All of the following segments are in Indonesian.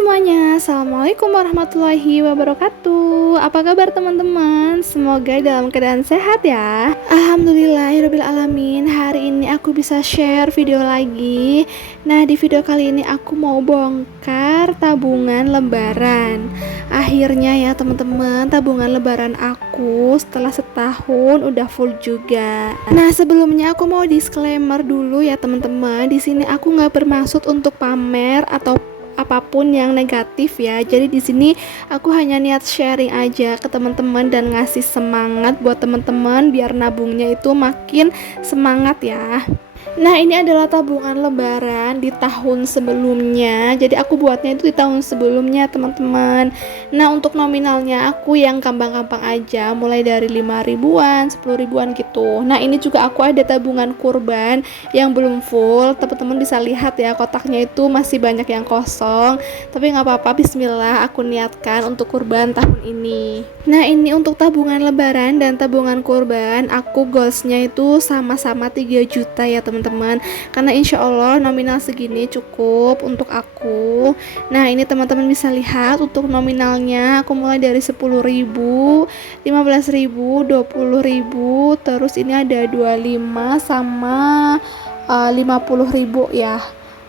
semuanya, Assalamualaikum warahmatullahi wabarakatuh. Apa kabar teman-teman? Semoga dalam keadaan sehat ya. Alhamdulillahirabbil alamin. Hari ini aku bisa share video lagi. Nah, di video kali ini aku mau bongkar tabungan lebaran. Akhirnya ya teman-teman, tabungan lebaran aku setelah setahun udah full juga. Nah, sebelumnya aku mau disclaimer dulu ya teman-teman. Di sini aku nggak bermaksud untuk pamer atau apapun yang negatif ya. Jadi di sini aku hanya niat sharing aja ke teman-teman dan ngasih semangat buat teman-teman biar nabungnya itu makin semangat ya. Nah, ini adalah tabungan lebaran di tahun sebelumnya. Jadi aku buatnya itu di tahun sebelumnya, teman-teman. Nah, untuk nominalnya aku yang gampang-gampang aja, mulai dari 5 ribuan, 10 ribuan gitu. Nah, ini juga aku ada tabungan kurban yang belum full. Teman-teman bisa lihat ya, kotaknya itu masih banyak yang kosong. Tapi nggak apa-apa, bismillah, aku niatkan untuk kurban tahun ini. Nah, ini untuk tabungan lebaran dan tabungan kurban, aku goalsnya itu sama-sama 3 juta ya teman-teman, karena insya Allah nominal segini cukup untuk aku. Nah, ini teman-teman bisa lihat untuk nominalnya aku mulai dari 10.000, 15.000, 20.000, terus ini ada 25 sama 50.000 ya.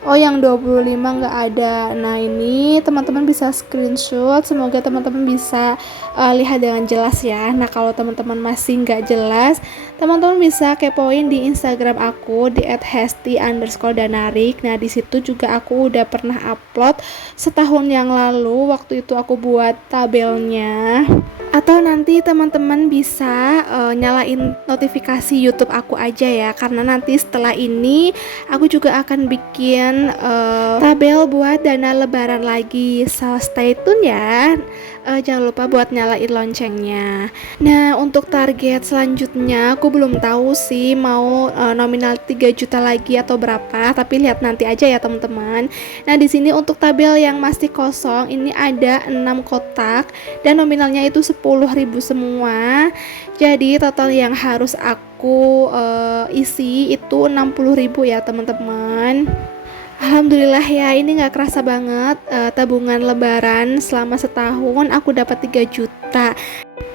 Oh, yang 25 nggak ada. Nah, ini teman-teman bisa screenshot. Semoga teman-teman bisa lihat dengan jelas ya. Nah, kalau teman-teman masih nggak jelas, teman-teman bisa kepoin di Instagram aku di @hesti_danarik. Nah, di situ juga aku udah pernah upload setahun yang lalu. Waktu itu aku buat tabelnya. Atau nanti teman-teman bisa nyalain notifikasi YouTube aku aja ya, karena nanti setelah ini aku juga akan bikin tabel buat dana lebaran lagi. So stay tune ya. Jangan lupa buat nyalain loncengnya. Nah, untuk target selanjutnya aku belum tahu sih mau nominal 3 juta lagi atau berapa, tapi lihat nanti aja ya teman-teman. Nah, di sini untuk tabel yang masih kosong ini ada 6 kotak dan nominalnya itu 10.000 semua. Jadi total yang harus aku isi itu 60.000 ya teman-teman. Alhamdulillah ya, ini gak kerasa banget tabungan lebaran selama setahun aku dapat 3 juta.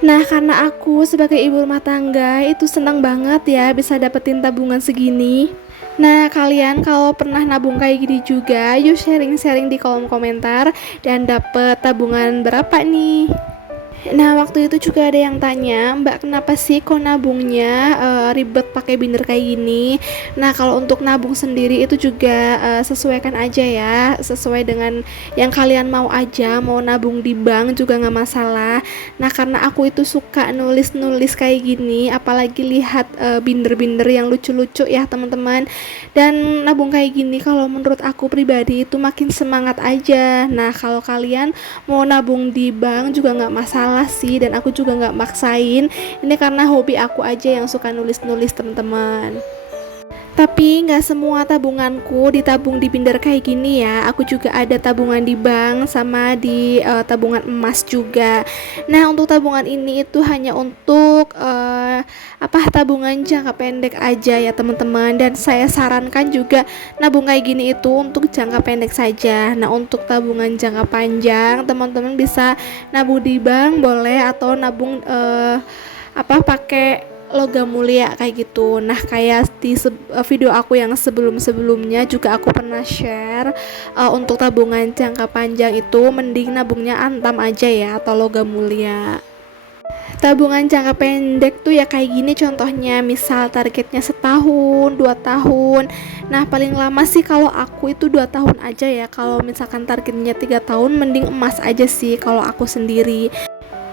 Nah, karena aku sebagai ibu rumah tangga itu senang banget ya bisa dapetin tabungan segini. Nah, kalian kalau pernah nabung kayak gini juga, yuk sharing-sharing di kolom komentar dan dapet tabungan berapa nih. Nah, waktu itu juga ada yang tanya, Mbak, kenapa sih kok nabungnya ribet pakai binder kayak gini? Nah, kalau untuk nabung sendiri itu juga sesuaikan aja ya, sesuai dengan yang kalian mau aja. Mau nabung di bank juga nggak masalah. Nah, karena aku itu suka nulis-nulis kayak gini, apalagi lihat binder-binder yang lucu-lucu ya teman-teman. Dan nabung kayak gini kalau menurut aku pribadi itu makin semangat aja. Nah, kalau kalian mau nabung di bank juga nggak masalah sih, dan aku juga nggak maksain. Ini karena hobi aku aja yang suka nulis-nulis teman-teman. Tapi nggak semua tabunganku ditabung di binder kayak gini ya. Aku juga ada tabungan di bank sama di tabungan emas juga. Nah, untuk tabungan ini itu hanya untuk tabungan jangka pendek aja ya teman-teman. Dan saya sarankan juga nabung kayak gini itu untuk jangka pendek saja. Nah, untuk tabungan jangka panjang teman-teman bisa nabung di bank boleh, atau nabung pakai logam mulia kayak gitu. Nah, kayak di video aku yang sebelum-sebelumnya juga aku pernah share untuk tabungan jangka panjang itu mending nabungnya antam aja ya, atau logam mulia. Tabungan jangka pendek tuh ya kayak gini contohnya, misal targetnya setahun, 2 tahun. Nah, paling lama sih kalau aku itu 2 tahun aja ya. Kalau misalkan targetnya 3 tahun mending emas aja sih kalau aku sendiri.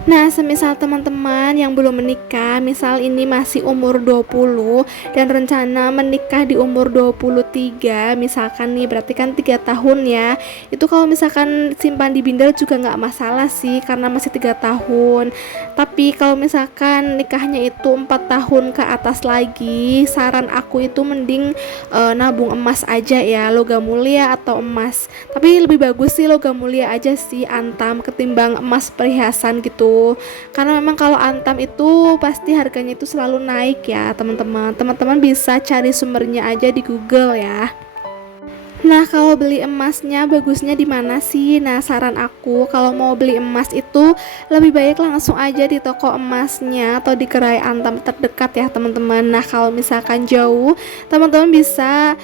Nah, semisal teman-teman yang belum menikah, misal ini masih umur 20 dan rencana menikah di umur 23, misalkan nih, berarti kan 3 tahun ya. Itu kalau misalkan simpan di binder juga nggak masalah sih, karena masih 3 tahun. Tapi kalau misalkan nikahnya itu 4 tahun ke atas lagi, saran aku itu mending nabung emas aja ya, logam mulia atau emas. Tapi lebih bagus sih logam mulia aja sih, antam, ketimbang emas perhiasan gitu. Karena memang kalau antam itu pasti harganya itu selalu naik ya teman-teman. Teman-teman bisa cari sumbernya aja di Google ya. Nah, kalau beli emasnya bagusnya di mana sih? Nah, saran aku kalau mau beli emas itu lebih baik langsung aja di toko emasnya atau di gerai Antam terdekat ya, teman-teman. Nah, kalau misalkan jauh, teman-teman bisa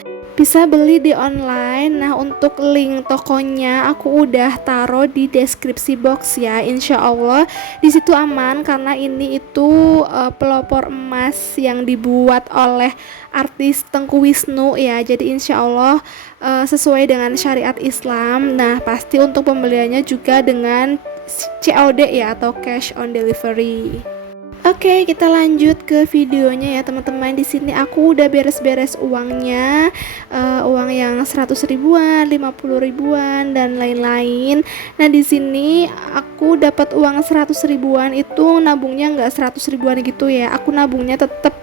beli di online. Nah, untuk link tokonya aku udah taruh di deskripsi box ya. Insya Allah di situ aman karena ini itu pelopor emas yang dibuat oleh artis Tengku Wisnu ya. Jadi insya Allah sesuai dengan syariat Islam. Nah, pasti untuk pembeliannya juga dengan COD ya atau cash on delivery. Oke, kita lanjut ke videonya ya teman-teman. Di sini aku udah beres-beres uangnya, uang yang 100 ribuan, 50 ribuan dan lain-lain. Nah, di sini aku dapat uang 100 ribuan itu nabungnya nggak 100 ribuan gitu ya. Aku nabungnya tetap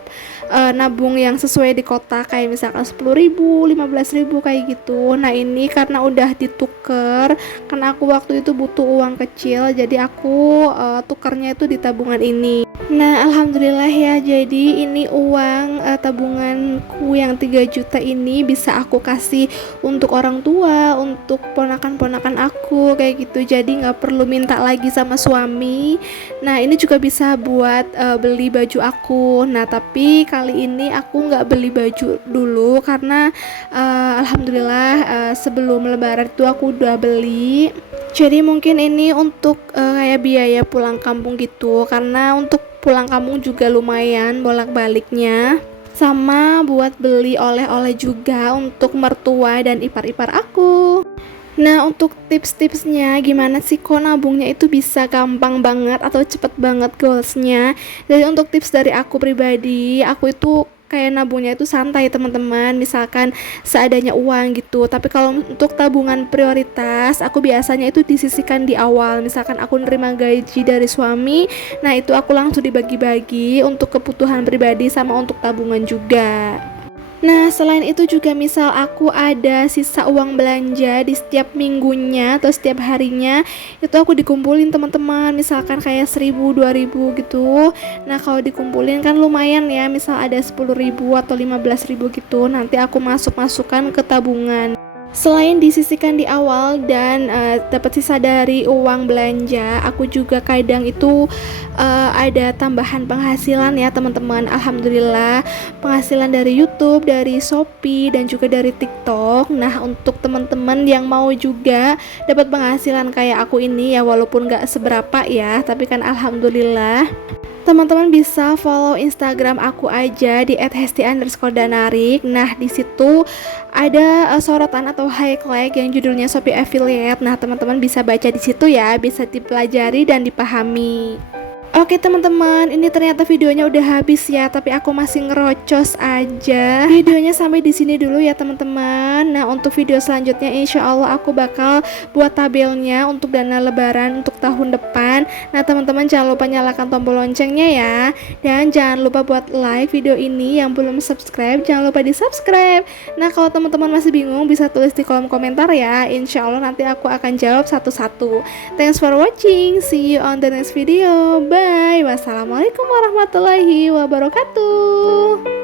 nabung yang sesuai di kotak kayak misalkan 10 ribu, 15 ribu kayak gitu. Nah, ini karena udah dituker, karena aku waktu itu butuh uang kecil, jadi aku tukernya itu di tabungan ini. Nah, alhamdulillah ya, jadi ini uang tabunganku yang 3 juta ini bisa aku kasih untuk orang tua, untuk ponakan-ponakan aku kayak gitu, jadi nggak perlu minta lagi sama suami. Nah, ini juga bisa buat beli baju aku. Nah, tapi kali ini aku nggak beli baju dulu karena alhamdulillah sebelum lebaran itu aku udah beli. Jadi mungkin ini untuk kayak biaya pulang kampung gitu, karena untuk pulang kampung juga lumayan bolak-baliknya, sama buat beli oleh-oleh juga untuk mertua dan ipar-ipar aku. Nah, untuk tips-tipsnya gimana sih kok nabungnya itu bisa gampang banget atau cepet banget goalsnya. Jadi untuk tips dari aku pribadi, aku itu kayak nabungnya itu santai teman-teman, misalkan seadanya uang gitu. Tapi kalau untuk tabungan prioritas, aku biasanya itu disisihkan di awal. Misalkan aku nerima gaji dari suami, nah itu aku langsung dibagi-bagi untuk kebutuhan pribadi sama untuk tabungan juga. Nah, selain itu juga misal aku ada sisa uang belanja di setiap minggunya atau setiap harinya, itu aku dikumpulin teman-teman, misalkan kayak 1000, 2000 gitu. Nah, kalau dikumpulin kan lumayan ya, misal ada 10.000 atau 15.000 gitu, nanti aku masukkan ke tabungan. Selain disisihkan di awal dan dapat sisa dari uang belanja, aku juga kadang itu ada tambahan penghasilan ya teman-teman. Alhamdulillah, penghasilan dari YouTube, dari Shopee dan juga dari TikTok. Nah, untuk teman-teman yang mau juga dapat penghasilan kayak aku ini ya, walaupun gak seberapa ya, tapi kan alhamdulillah, teman-teman bisa follow Instagram aku aja di @hesti_danarik. Nah, di situ ada sorotan atau highlight yang judulnya Shopee Affiliate. Nah, teman-teman bisa baca di situ ya, bisa dipelajari dan dipahami. Oke teman-teman, ini ternyata videonya udah habis ya, tapi aku masih ngerocos aja. Videonya sampai di sini dulu ya teman-teman. Nah, untuk video selanjutnya insya Allah aku bakal buat tabelnya untuk dana lebaran untuk tahun depan. Nah, teman-teman jangan lupa nyalakan tombol loncengnya ya. Dan jangan lupa buat like video ini, yang belum subscribe jangan lupa di subscribe. Nah, kalau teman-teman masih bingung bisa tulis di kolom komentar ya. Insya Allah nanti aku akan jawab satu-satu. Thanks for watching, see you on the next video. Bye. Wassalamualaikum warahmatullahi wabarakatuh.